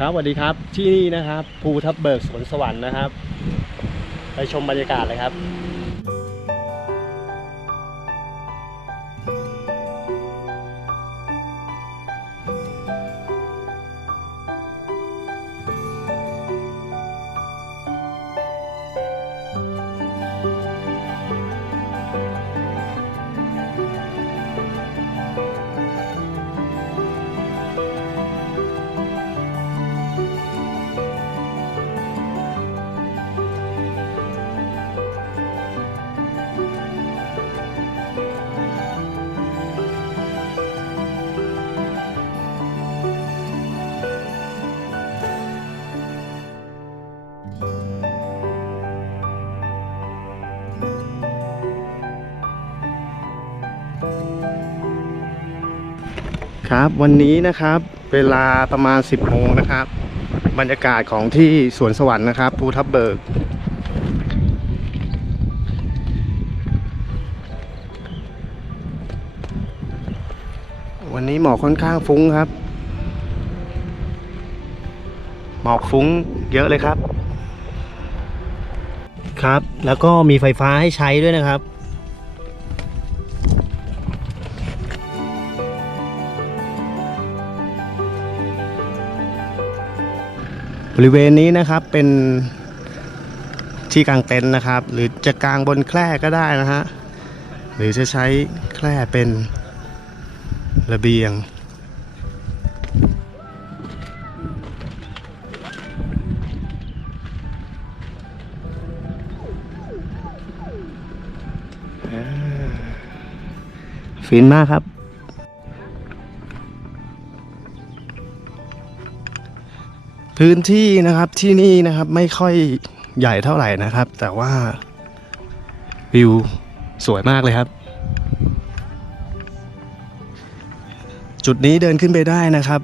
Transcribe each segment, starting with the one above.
ครับสวัสดีครับที่นี่นะครับ ภูทับเบิกสวนสวรรค์นะครับ ไปชมบรรยากาศเลยครับ ครับวันนี้นะครับเวลาประมาณ 10โมงนะครับ บรรยากาศของที่สวนสวรรค์นะครับภูทับเบิก วันนี้หมอกค่อนข้างฟุ้งครับ หมอกฟุ้งเยอะเลยครับ ครับ แล้วก็มีไฟฟ้าให้ใช้ด้วยนะครับ บริเวณนี้นะครับเป็นที่กางเต็นท์นะครับ หรือจะกางบนแคร่ก็ได้นะฮะหรือจะใช้แคร่เป็นระเบียง ฟินมากครับ พื้นที่นะครับที่นี่นะครับไม่ค่อยใหญ่เท่าไหร่นะครับ แต่ว่าวิวสวยมากเลยครับ จุดนี้เดินขึ้นไปได้นะครับ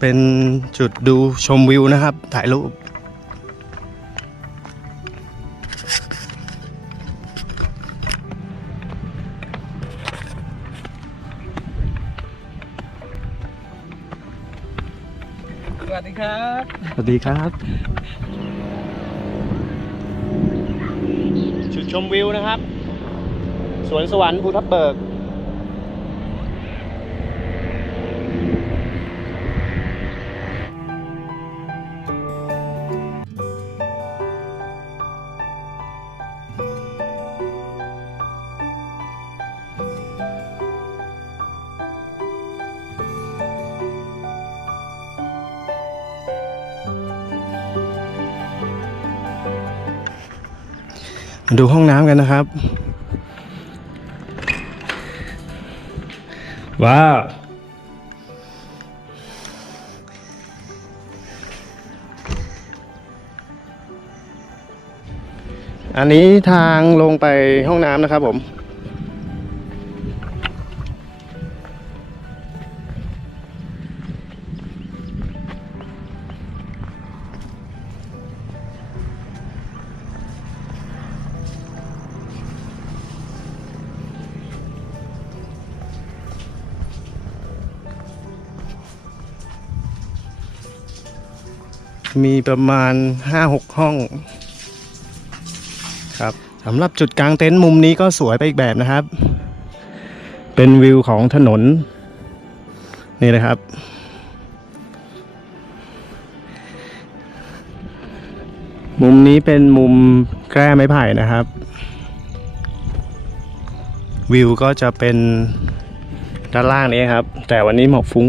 เป็นจุดดูชมวิวนะครับ ถ่ายรูป สวัสดีครับ สวัสดีครับจุดชมวิวนะครับ สวนสวรรค์ภูทับเบิก ดูห้องน้ำกันนะครับ ว้าว อันนี้ทางลงไปห้องน้ำนะครับผม มีประมาณ 5-6 ห้องครับสำหรับจุดกลางเต็นท์มุมนี้ก็สวยไปอีกแบบนะครับ เป็นวิวของถนน นี่นะครับ มุมนี้เป็นมุมแกล้ไม้ไผ่นะครับ วิวก็จะเป็นด้านล่างนี้ครับ แต่วันนี้หมอกฟุ้ง